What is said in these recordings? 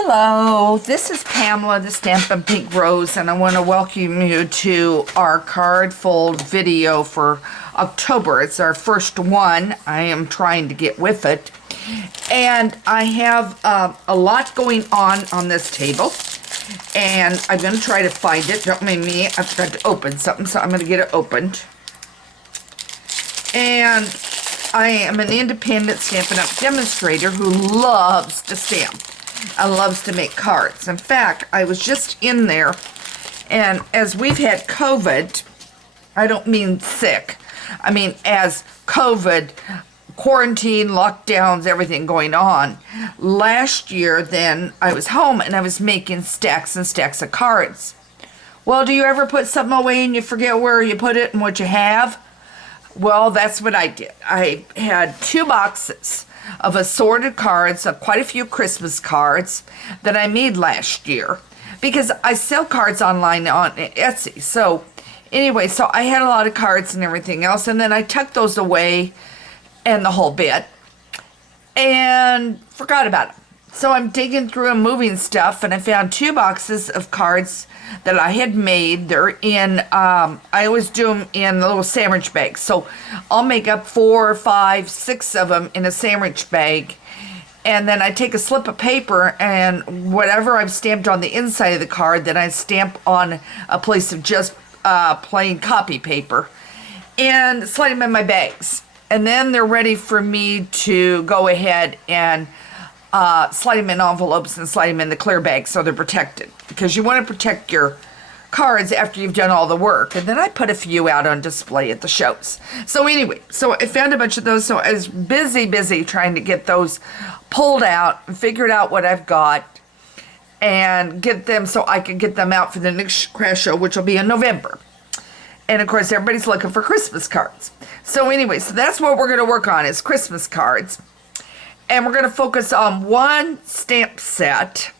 Hello, this is Pamela, the Stampin' Pink Rose, and I want to welcome you to our card fold video for October. It's our first one. I am trying to get with it. And I have a lot going on this table. And I'm going to try to find it. Don't mind me, I forgot to open something, so I'm going to get it opened. And I am an independent Stampin' Up! Demonstrator who loves to stamp and loves to make cards. In fact, I was just in there, and as we've had COVID, I don't mean sick, I mean as COVID, quarantine, lockdowns, everything going on. Last year, then, I was home and I was making stacks and stacks of cards. Well, do you ever put something away and you forget where you put it and what you have? Well, that's what I did. I had 2 boxes of assorted cards, of quite a few Christmas cards that I made last year, because I sell cards online on Etsy. So anyway, so I had a lot of cards and everything else, and then I tucked those away and the whole bit and forgot about them. So I'm digging through and moving stuff, and I found 2 boxes of cards that I had made. They're in, I always do them in little sandwich bags. So I'll make up 4, 5, 6 of them in a sandwich bag. And then I take a slip of paper, and whatever I've stamped on the inside of the card, then I stamp on a place of just plain copy paper and slide them in my bags. And then they're ready for me to go ahead and slide them in envelopes and slide them in the clear bag so they're protected, because you want to protect your cards after you've done all the work. And then I put a few out on display at the shows. So anyway, so I found a bunch of those, so I was busy trying to get those pulled out and figured out what I've got and get them so I can get them out for the next crash show, which will be in November. And of course, everybody's looking for Christmas cards. So anyway, so that's what we're going to work on, is Christmas cards. And we're going to focus on one stamp set,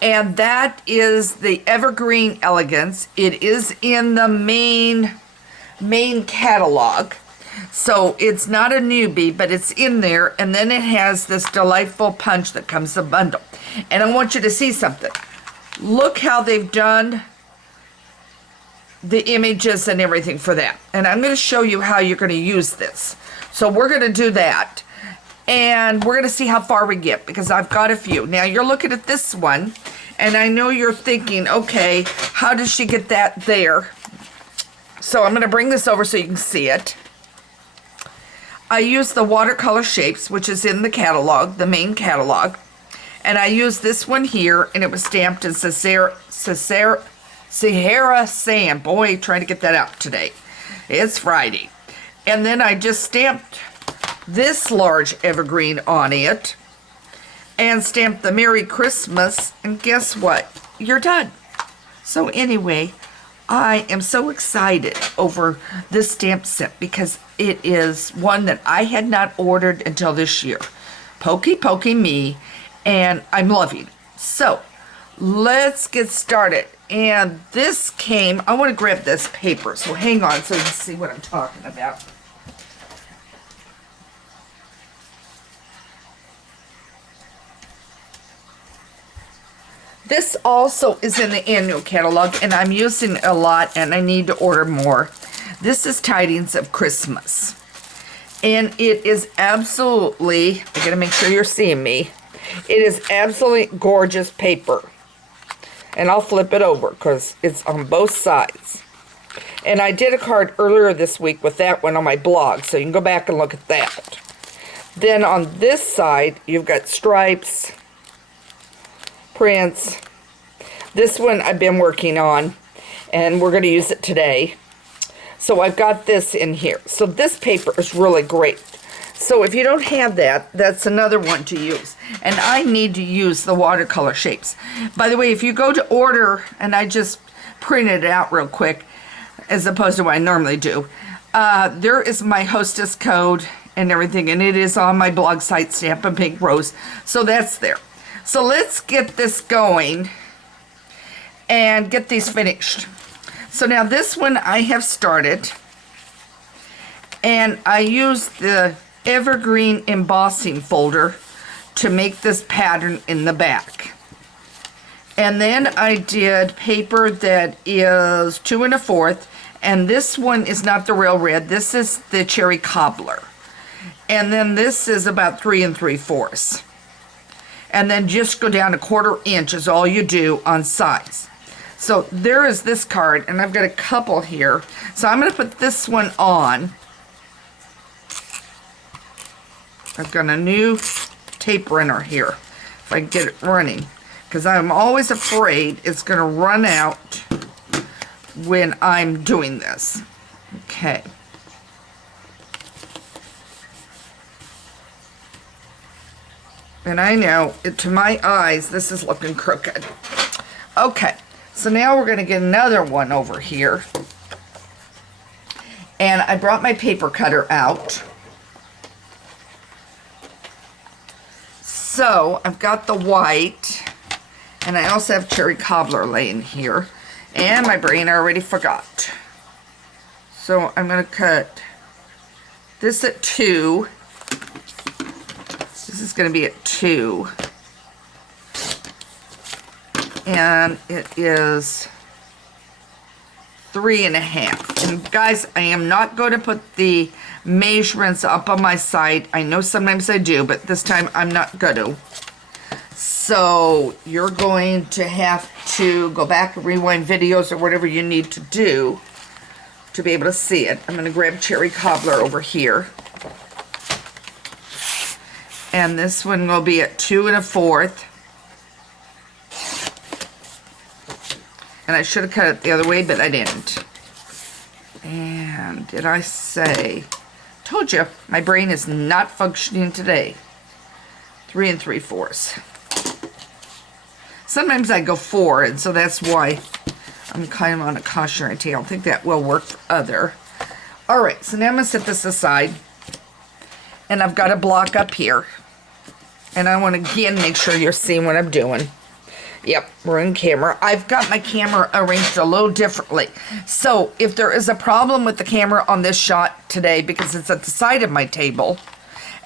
and that is the Evergreen Elegance. It is in the main catalog, so it's not a newbie, but it's in there. And then it has this delightful punch that comes in a bundle. And I want you to see something. Look how they've done the images and everything for that. And I'm going to show you how you're going to use this. So we're going to do that. And we're going to see how far we get, because I've got a few. Now, you're looking at this one, and I know you're thinking, okay, how does she get that there? So I'm going to bring this over so you can see it. I use the watercolor shapes, which is in the catalog, the main catalog. And I use this one here, and it was stamped in Sahara Sand. Boy, trying to get that out today. It's Friday. And then I just stamped this large evergreen on it and stamp the Merry Christmas, and guess what? You're done. So anyway, I am so excited over this stamp set, because it is one that I had not ordered until this year. Pokey me, and I'm loving it. So let's get started. And this came, I want to grab this paper, so hang on so you can see what I'm talking about. This also is in the annual catalog, and I'm using it a lot, and I need to order more. This is Tidings of Christmas. And it is absolutely, I gotta make sure you're seeing me, it is absolutely gorgeous paper. And I'll flip it over because it's on both sides. And I did a card earlier this week with that one on my blog, so you can go back and look at that. Then on this side, you've got stripes, prints. This one I've been working on, and we're going to use it today. So I've got this in here. So this paper is really great. So if you don't have that, that's another one to use. And I need to use the watercolor shapes. By the way, if you go to order, and I just printed it out real quick, as opposed to what I normally do, there is my hostess code and everything, and it is on my blog site, Stampin' Pink Rose. So that's there. So let's get this going and get these finished. So now this one I have started, and I use the Evergreen embossing folder to make this pattern in the back. And then I did paper that is 2 1/4, and this one is not the real red. This is the cherry cobbler. And then this is about 3 3/4. And then just go down 1/4 inch is all you do on size. So there is this card, and I've got a couple here. So I'm going to put this one on. I've got a new tape runner here, if I can get it running, because I'm always afraid it's going to run out when I'm doing this. Okay. And I know, to my eyes, this is looking crooked. Okay, so now we're going to get another one over here. And I brought my paper cutter out. So I've got the white, and I also have cherry cobbler laying here, and my brain already forgot. So I'm going to cut this at 2. This is going to be at 2, and it is 3 1/2. And guys, I am not going to put the measurements up on my site. I know sometimes I do, but this time I'm not going to. So you're going to have to go back and rewind videos or whatever you need to do to be able to see it. I'm going to grab cherry cobbler over here. And this one will be at 2 1/4. And I should have cut it the other way, but I didn't. And did I say... Told you, my brain is not functioning today. 3 3/4. Sometimes I go 4, and so that's why I'm kind of on a cautionary tale. I think that will work for other. All right, so now I'm going to set this aside. And I've got a block up here. And I want to, again, make sure you're seeing what I'm doing. Yep, we're in camera. I've got my camera arranged a little differently. So if there is a problem with the camera on this shot today, because it's at the side of my table,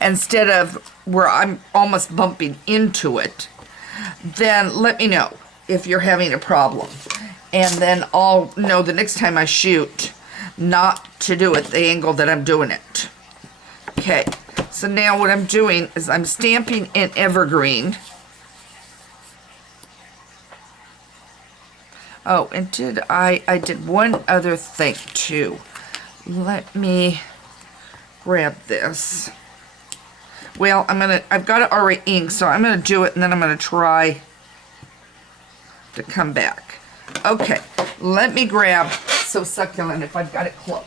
instead of where I'm almost bumping into it, then let me know if you're having a problem. And then I'll know the next time I shoot not to do it the angle that I'm doing it. Okay, so now what I'm doing is I'm stamping in Evergreen. Oh, and I did one other thing too. Let me grab this. Well, I've got it already inked, so I'm gonna do it and then I'm gonna try to come back. Okay, let me grab So Succulent if I've got it close.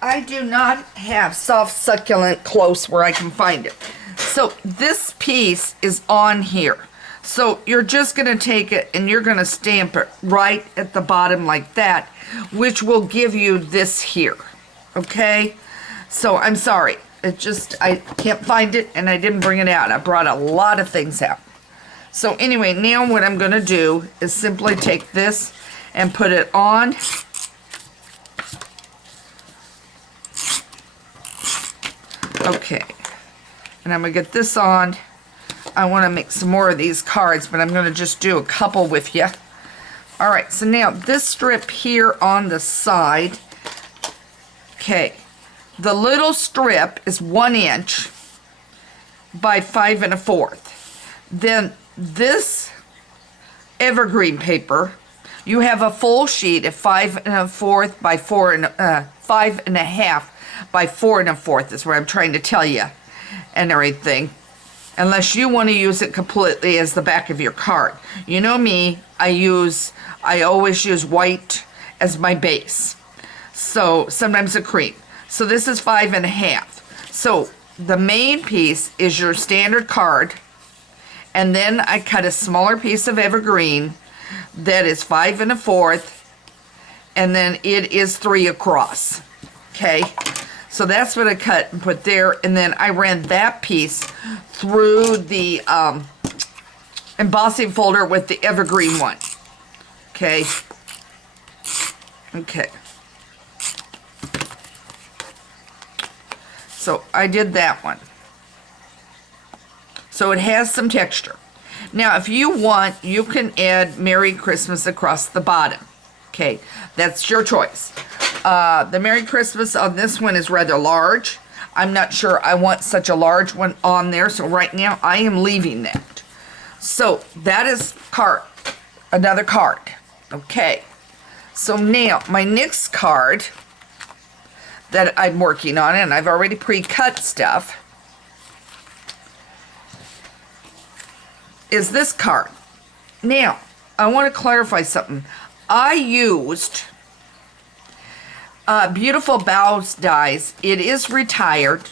I do not have Soft Succulent close where I can find it. So this piece is on here. So you're just going to take it and you're going to stamp it right at the bottom like that, which will give you this here. Okay? So I'm sorry. I can't find it and I didn't bring it out. I brought a lot of things out. So anyway, now what I'm going to do is simply take this and put it on. Okay, and I'm going to get this on. I want to make some more of these cards, but I'm going to just do a couple with you. All right, so now this strip here on the side, okay, the little strip is 1 inch by 5 1/4. Then this Evergreen paper, you have a full sheet at 5 1/4 by 5 1/2 by 4 1/4 is what I'm trying to tell you and everything, unless you want to use it completely as the back of your card. You know me, I always use white as my base, so sometimes a cream. So this is 5 1/2. So the main piece is your standard card, and then I cut a smaller piece of Evergreen that is 5 1/4, and then it is 3 across. Okay, So that's what I cut and put there, and then I ran that piece through the embossing folder with the Evergreen one. Okay. Okay. So I did that one. So it has some texture. Now, if you want, you can add Merry Christmas across the bottom. Okay, that's your choice. The Merry Christmas on this one is rather large. I'm not sure I want such a large one on there, so right now I am leaving that. So that is another card. Okay, so now my next card that I'm working on, and I've already pre-cut stuff, is this card. Now, I want to clarify something. I used Beautiful Bows dies. It is retired.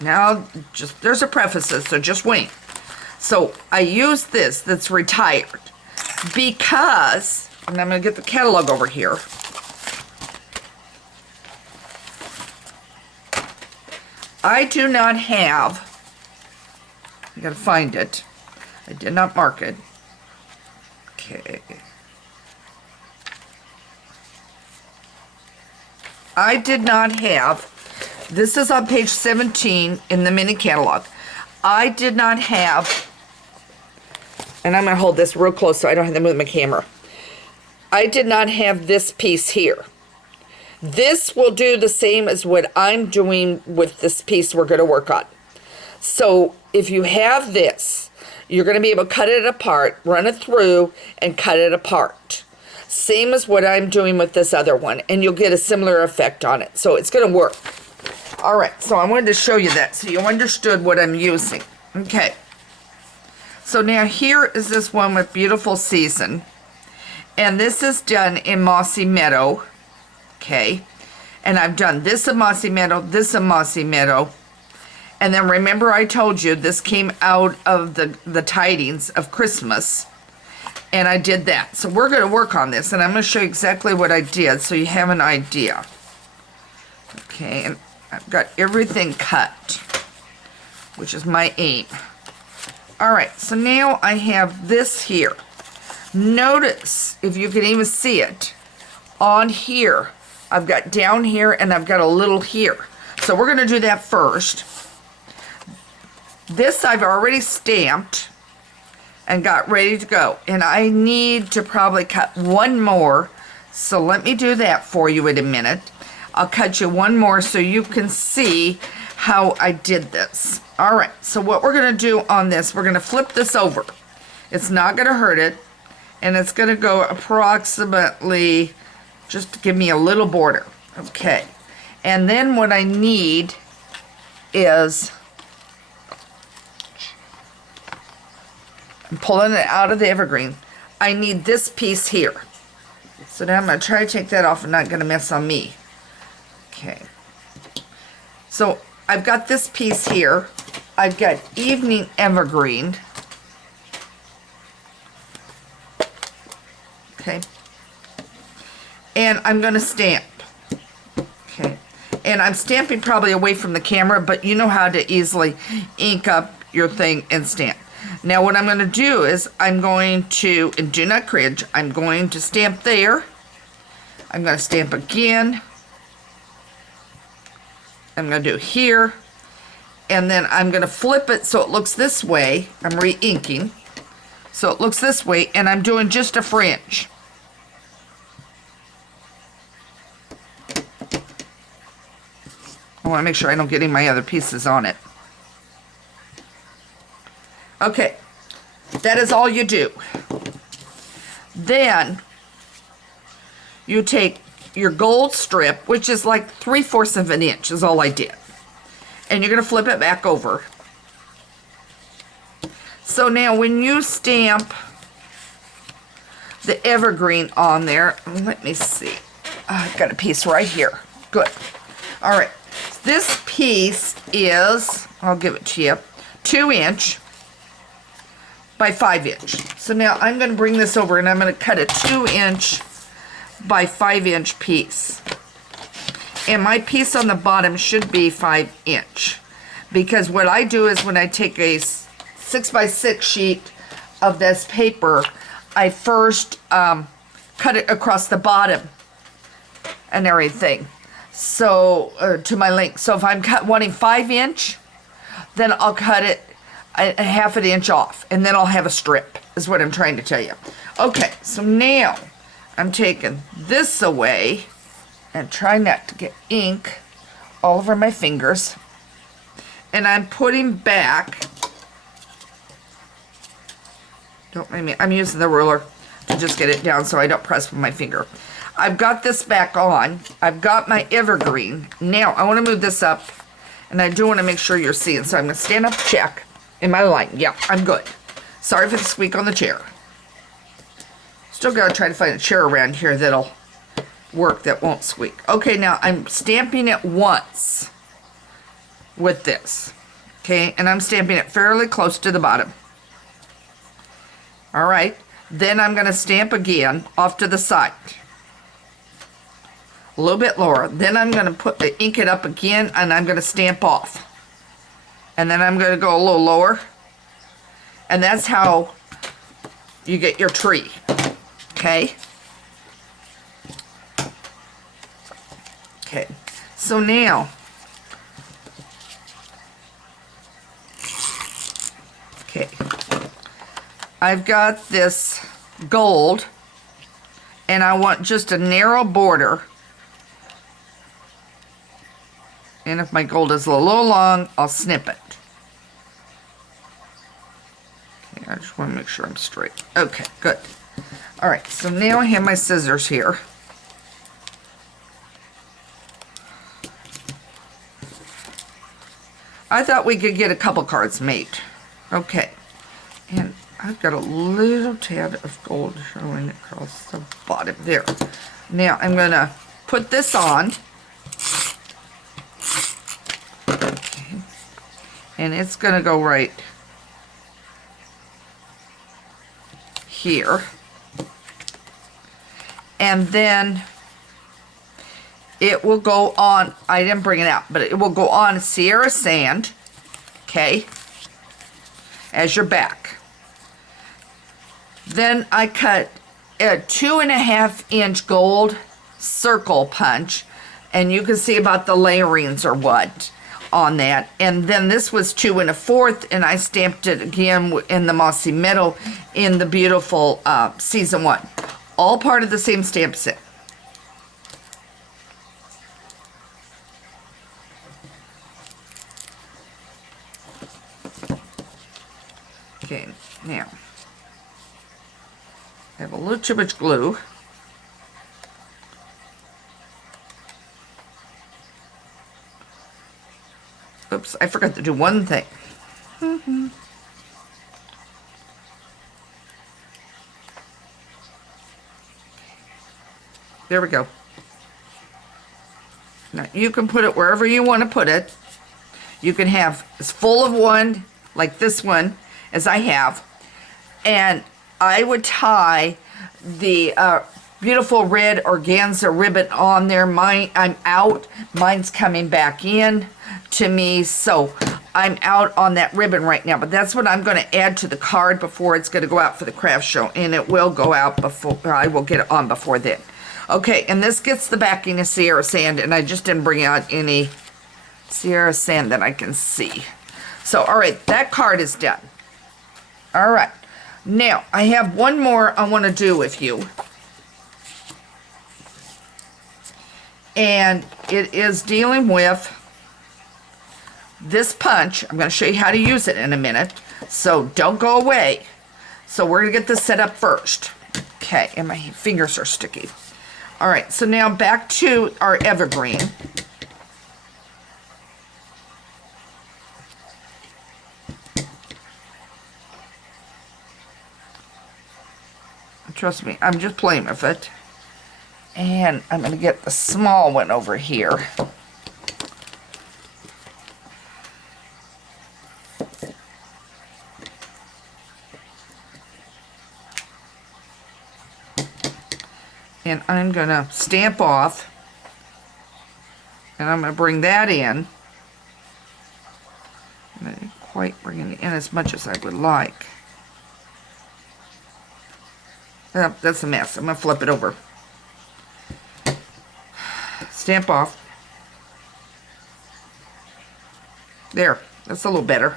Now, there's a preface, so just wait. So, I used this that's retired because, and I'm going to get the catalog over here. I do not have, I got to find it. I did not mark it. Okay. I did not have, this is on page 17 in the mini catalog. I did not have, and I'm going to hold this real close so I don't have to move my camera. I did not have this piece here. This will do the same as what I'm doing with this piece we're going to work on. So if you have this, you're going to be able to cut it apart, run it through, and cut it apart. Same as what I'm doing with this other one, and you'll get a similar effect on it. So it's going to work. All right, so I wanted to show you that so you understood what I'm using. Okay. So now here is this one with Beautiful Season. And this is done in Mossy Meadow. Okay. And I've done this in Mossy Meadow, this in Mossy Meadow. And then remember I told you this came out of the tidings of Christmas. And I did that. So we're going to work on this. And I'm going to show you exactly what I did so you have an idea. Okay. And I've got everything cut, which is my aim. All right. So now I have this here. Notice, if you can even see it, on here, I've got down here and I've got a little here. So we're going to do that first. This I've already stamped and got ready to go. And I need to probably cut one more. So let me do that for you in a minute. I'll cut you one more so you can see how I did this. All right, so what we're going to do on this, we're going to flip this over. It's not going to hurt it. And it's going to go approximately, just to give me a little border. Okay. And then what I need is, I'm pulling it out of the Evergreen. I need this piece here. So now I'm going to try to take that off and not going to mess on me. Okay. So I've got this piece here. I've got Evening Evergreen. Okay. And I'm going to stamp. Okay. And I'm stamping probably away from the camera, but you know how to easily ink up your thing and stamp. Now what I'm going to do is I'm going to, and do not cringe, I'm going to stamp there. I'm going to stamp again. I'm going to do here. And then I'm going to flip it so it looks this way. I'm re-inking. So it looks this way, and I'm doing just a fringe. I want to make sure I don't get any of my other pieces on it. Okay, that is all you do. Then you take your gold strip, which is like 3/4 of an inch is all I did. And you're going to flip it back over. So now when you stamp the Evergreen on there, let me see. I've got a piece right here. Good. All right. This piece is, I'll give it to you, 2 inch by 5 inch. So now I'm going to bring this over and I'm going to cut a 2 inch by 5 inch piece. And my piece on the bottom should be 5" because what I do is when I take a 6x6 sheet of this paper, I first cut it across the bottom and everything, so to my length. So if I'm wanting 5", then I'll cut it a 1/2 inch off, and then I'll have a strip, is what I'm trying to tell you. Okay, so now I'm taking this away and try not to get ink all over my fingers, and I'm putting back, don't mind me, I'm using the ruler to just get it down so I don't press with my finger. I've got this back on. I've got my Evergreen. Now I want to move this up, and I do want to make sure you're seeing, so I'm going to stand up, check. Am I line? Yeah, I'm good. Sorry for the squeak on the chair. Still got to try to find a chair around here that'll work, that won't squeak. Okay, now I'm stamping it once with this. Okay, and I'm stamping it fairly close to the bottom. All right, then I'm going to stamp again off to the side. A little bit lower. Then I'm going to ink it up again, and I'm going to stamp off. And then I'm going to go a little lower. And that's how you get your tree. Okay? Okay. So now, okay, I've got this gold, and I want just a narrow border. And if my gold is a little long, I'll snip it. Okay, I just want to make sure I'm straight. Okay, good. All right, so now I have my scissors here. I thought we could get a couple cards made. Okay, and I've got a little tad of gold showing across the bottom there. Now I'm going to put this on. And it's going to go right here. And then it will go on, I didn't bring it out, but it will go on Sierra Sand, okay, as your back. Then I cut a 2.5" gold circle punch, and you can see about the layerings or what on that. And then this was 2 1/4, and I stamped it again in the Mossy Meadow in the beautiful season 1. All part of the same stamp set. Okay, now I have a little too much glue. Oops, I forgot to do one thing. There we go. Now you can put it wherever you want to put it. You can have as full of one, like this one, as I have. And I would tie the beautiful red organza ribbon on there. I'm out. Mine's coming back in to me, so I'm out on that ribbon right now. But that's what I'm going to add to the card before it's going to go out for the craft show, and it will go out before, I will get it on before then. Okay, and this gets the backing of Sierra Sand, and I just didn't bring out any Sierra Sand that I can see. So, all right, that card is done. All right, now I have one more I want to do with you. And it is dealing with this punch. I'm going to show you how to use it in a minute, so don't go away. So we're going to get this set up first. Okay, and my fingers are sticky. All right, so now back to our Evergreen. Trust me, I'm just playing with it. And I'm going to get the small one over here. And I'm going to stamp off And I'm going to bring that in. I didn't quite bring it in as much as I would like. Oh, that's a mess. I'm going to flip it over. Stamp off. There, that's a little better.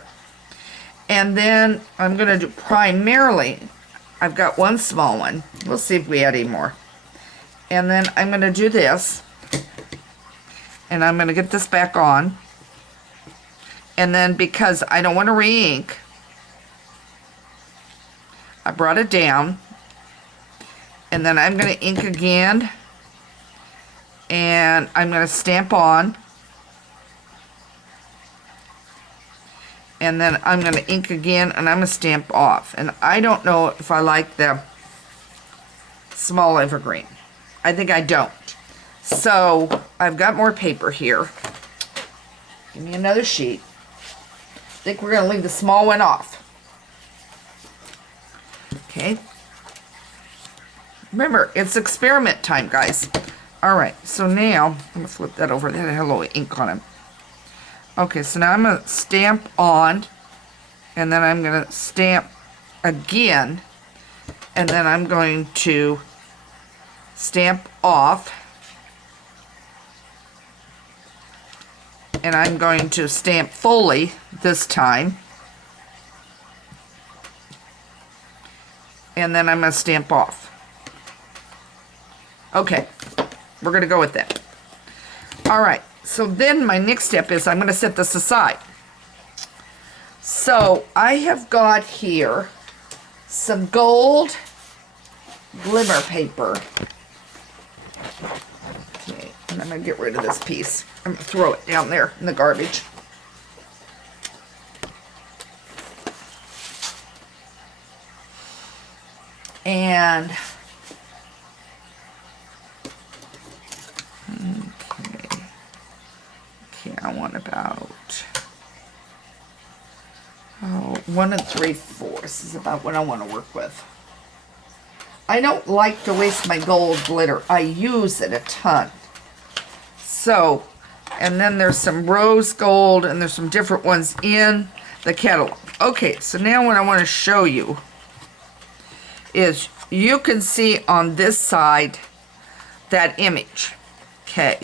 And then I'm going to do primarily, I've got one small one. We'll see if we add any more. And then I'm going to do this. And I'm going to get this back on. And then because I don't want to re-ink, I brought it down. And then I'm going to ink again. And I'm going to stamp on. And then I'm going to ink again, and I'm going to stamp off. And I don't know if I like the small evergreen. I think I don't. So I've got more paper here. Give me another sheet. I think we're going to leave the small one off. Okay. Remember, it's experiment time, guys. All right, so now I'm going to flip that over. That had a little ink on it. Okay, so now I'm going to stamp on, and then I'm going to stamp again, and then I'm going to stamp off, and I'm going to stamp fully this time, and then I'm going to stamp off. Okay, we're going to go with that. All right. So then my next step is I'm going to set this aside. So I have got here some gold glimmer paper. Okay, and I'm going to get rid of this piece. I'm going to throw it down there in the garbage. And I want about 1 3/4 is about what I want to work with. I don't like to waste my gold glitter. I use it a ton. So, and then there's some rose gold and there's some different ones in the catalog. Okay, so now what I want to show you is you can see on this side that image. Okay.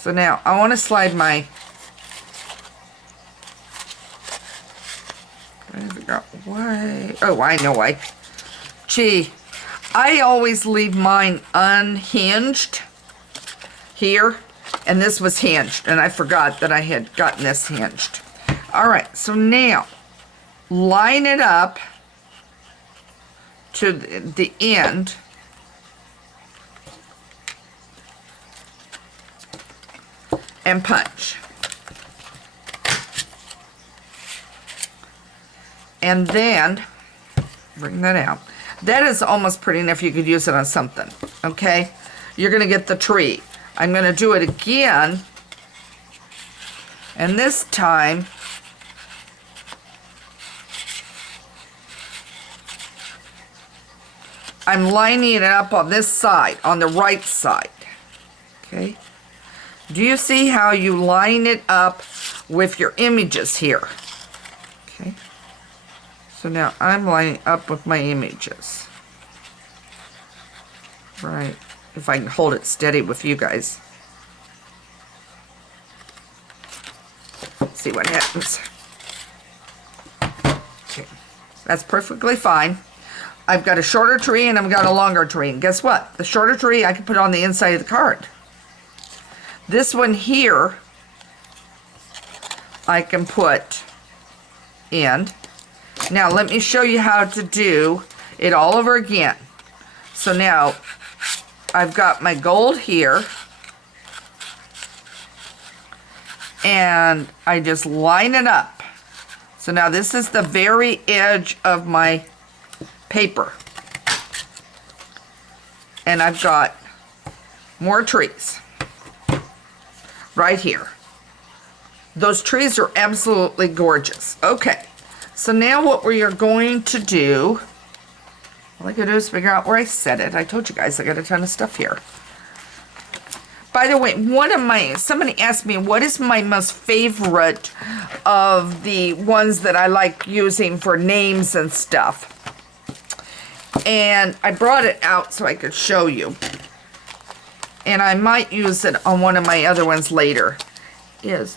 So now I want to slide my, why? Oh, I know why. Gee, I always leave mine unhinged here, and this was hinged, and I forgot that I had gotten this hinged. All right, so now line it up to the end. And punch. And then bring that out. That is almost pretty enough. You could use it on something. Okay? You're going to get the tree. I'm going to do it again. And this time I'm lining it up on this side, on the right side. Okay? Do you see how you line it up with your images here? Okay. So now I'm lining up with my images. Right. If I can hold it steady with you guys. Let's see what happens. Okay. That's perfectly fine. I've got a shorter tree and I've got a longer tree. And guess what? The shorter tree I can put on the inside of the card. This one here, I can put in. Now, let me show you how to do it all over again. So now, I've got my gold here. And I just line it up. So now this is the very edge of my paper. And I've got more trees. Right here. Those trees are absolutely gorgeous. Okay, so now what we are going to do, all I gotta do is figure out where I set it. I told you guys I got a ton of stuff here. By the way, somebody asked me, what is my most favorite of the ones that I like using for names and stuff? And I brought it out so I could show you. And I might use it on one of my other ones later.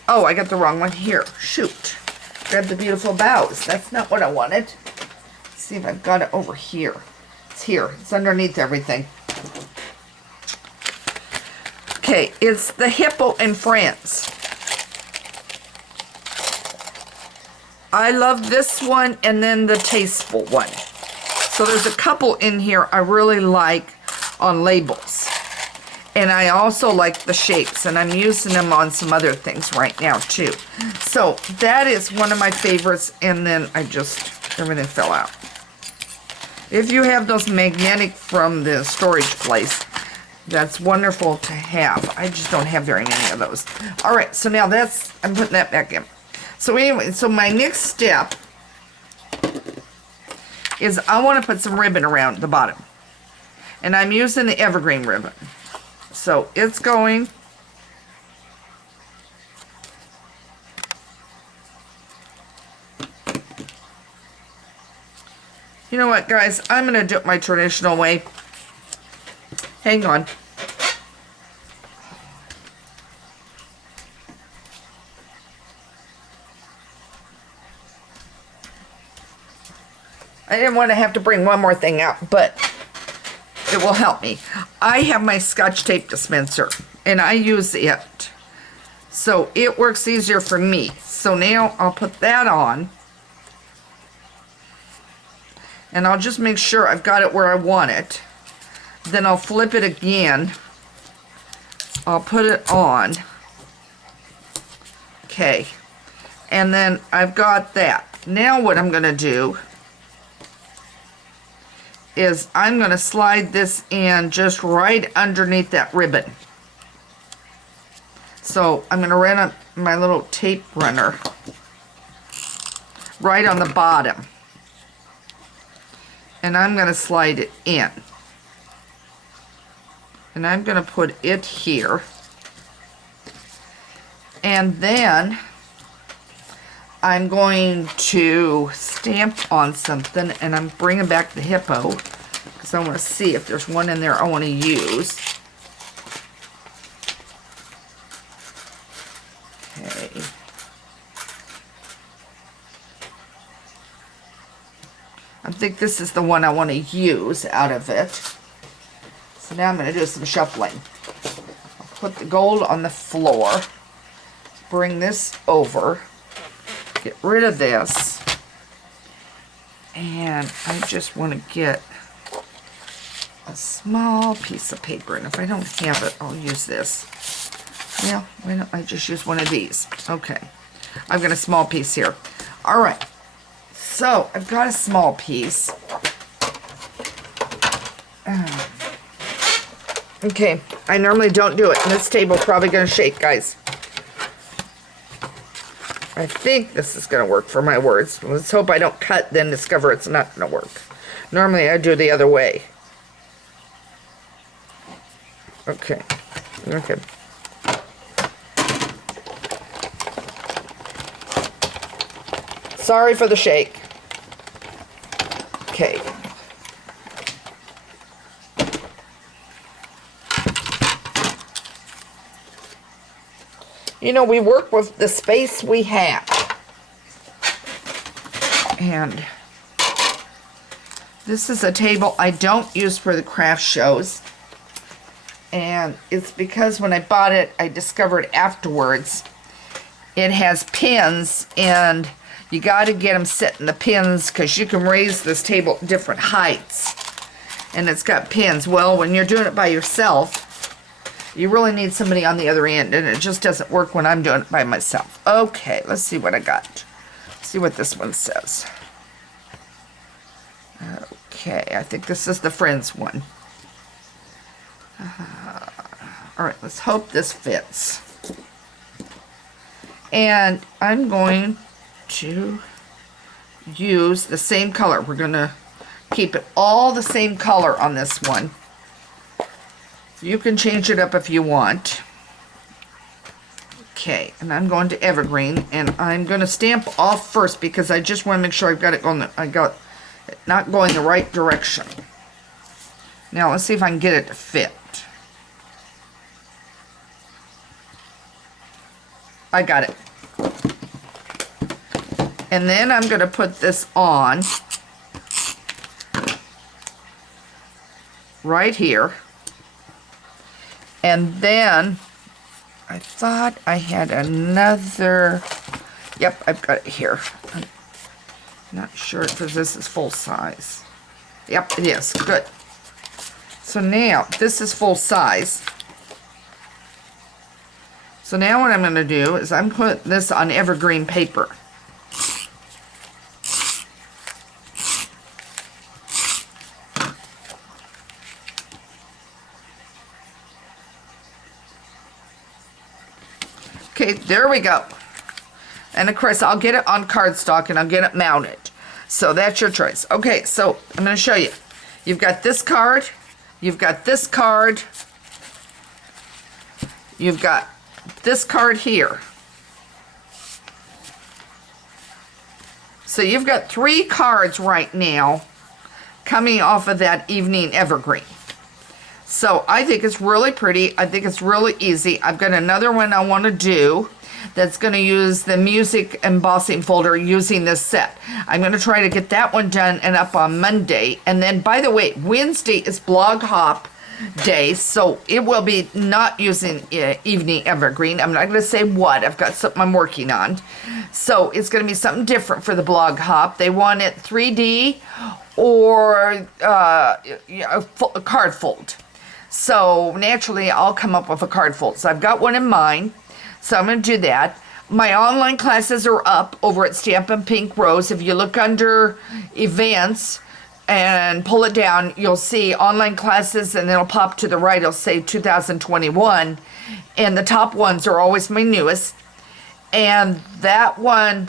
Oh, I got the wrong one here. Shoot. Grab the beautiful bows. That's not what I wanted. Let's see if I've got it over here. It's here. It's underneath everything. Okay, it's the Hippo and Friends. I love this one and then the Tasteful one. So there's a couple in here I really like on labels. And I also like the shapes, and I'm using them on some other things right now too. So that is one of my favorites, and then everything fell out. If you have those magnetic from the storage place, that's wonderful to have. I just don't have very many of those. All right, so now I'm putting that back in. So anyway, so my next step is I want to put some ribbon around the bottom. And I'm using the Evergreen ribbon. So it's going. You know what, guys? I'm going to do it my traditional way. Hang on. I didn't want to have to bring one more thing out, but it will help me. I have my Scotch tape dispenser, and I use it. So it works easier for me. So now I'll put that on. And I'll just make sure I've got it where I want it. Then I'll flip it again. I'll put it on. Okay. And then I've got that. Now what I'm going to do is I'm going to slide this in just right underneath that ribbon. So I'm going to run my little tape runner right on the bottom. And I'm going to slide it in. And I'm going to put it here. And then I'm going to stamp on something, and I'm bringing back the Hippo because I want to see if there's one in there I want to use. Okay. I think this is the one I want to use out of it. So now I'm going to do some shuffling. I'll put the gold on the floor. Bring this over. Get rid of this. And I just want to get a small piece of paper. And if I don't have it, I'll use this. Well, why don't I just use one of these? Okay. I've got a small piece here. All right. So, I've got a small piece. Okay. I normally don't do it. And this table's probably going to shake, guys. I think this is going to work for my words. Let's hope I don't cut, then discover it's not going to work. Normally, I do it the other way. Okay. Okay. Sorry for the shake. Okay. You know, we work with the space we have. And this is a table I don't use for the craft shows. And it's because when I bought it, I discovered afterwards it has pins, and you got to get them set in the pins because you can raise this table at different heights. And it's got pins. Well, when you're doing it by yourself, you really need somebody on the other end, and it just doesn't work when I'm doing it by myself. Okay, let's see what I got. See what this one says. Okay, I think this is the Friends one. All right, let's hope this fits. And I'm going to use the same color. We're going to keep it all the same color on this one. You can change it up if you want. Okay, and I'm going to Evergreen, and I'm going to stamp off first because I just want to make sure I've got it going. I got it not going the right direction. Now let's see if I can get it to fit. I got it. And then I'm going to put this on right here. And then I thought I had another. Yep, I've got it here. I'm not sure if this is full size. Yep, it is. Good. So now this is full size. So now what I'm going to do is I'm put this on Evergreen paper. Okay, there we go. And of course, I'll get it on cardstock and I'll get it mounted. So that's your choice. Okay, so I'm going to show you. You've got this card. You've got this card. You've got this card here. So you've got 3 cards right now coming off of that evening Evergreen. So I think it's really pretty. I think it's really easy. I've got another one I want to do that's going to use the music embossing folder using this set. I'm going to try to get that one done and up on Monday. And then, by the way, Wednesday is Blog Hop Day, so it will be not using evening Evergreen. I'm not going to say what. I've got something I'm working on. So it's going to be something different for the Blog Hop. They want it 3D or a card fold. So naturally, I'll come up with a card fold. So I've got one in mind. So I'm going to do that. My online classes are up over at Stampin' Pink Rose. If you look under events and pull it down, you'll see online classes, and it'll pop to the right. It'll say 2021. And the top ones are always my newest. And that one,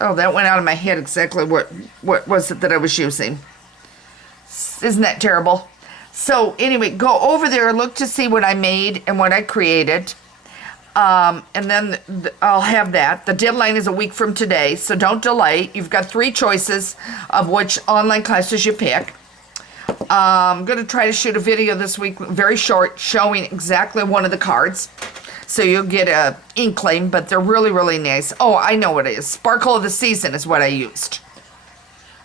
oh, that went out of my head exactly what was it that I was using. Isn't that terrible? So anyway, go over there, look to see what I made and what I created. And then I'll have that. The deadline is a week from today, so don't delay. You've got 3 choices of which online classes you pick. I'm going to try to shoot a video this week, very short, showing exactly one of the cards. So you'll get a inkling, but they're really, really nice. Oh, I know what it is. Sparkle of the Season is what I used.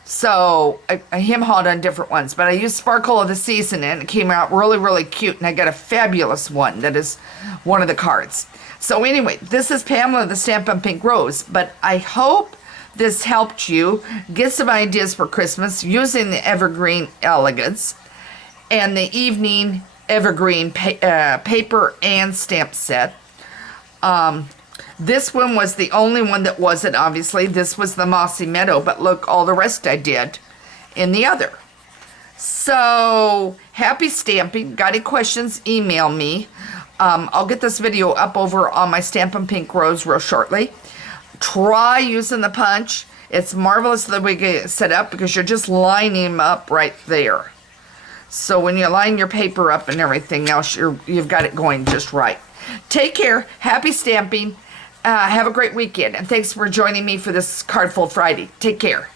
So I hem-hawed on different ones, but I used Sparkle of the Season, and it came out really, really cute, and I got a fabulous one that is one of the cards. So anyway, this is Pamela the Stampin' Pink Rose, but I hope this helped you get some ideas for Christmas using the Evergreen Elegance and the evening Evergreen paper and stamp set. This one was the only one that wasn't, obviously. This was the Mossy Meadow, but look, all the rest I did in the other. So, happy stamping. Got any questions, email me. I'll get this video up over on my Stampin' Pink Rose real shortly. Try using the punch. It's marvelous the way you get it set up because you're just lining them up right there. So when you line your paper up and everything else, you've got it going just right. Take care. Happy stamping. Have a great weekend. And thanks for joining me for this Card Fold Friday. Take care.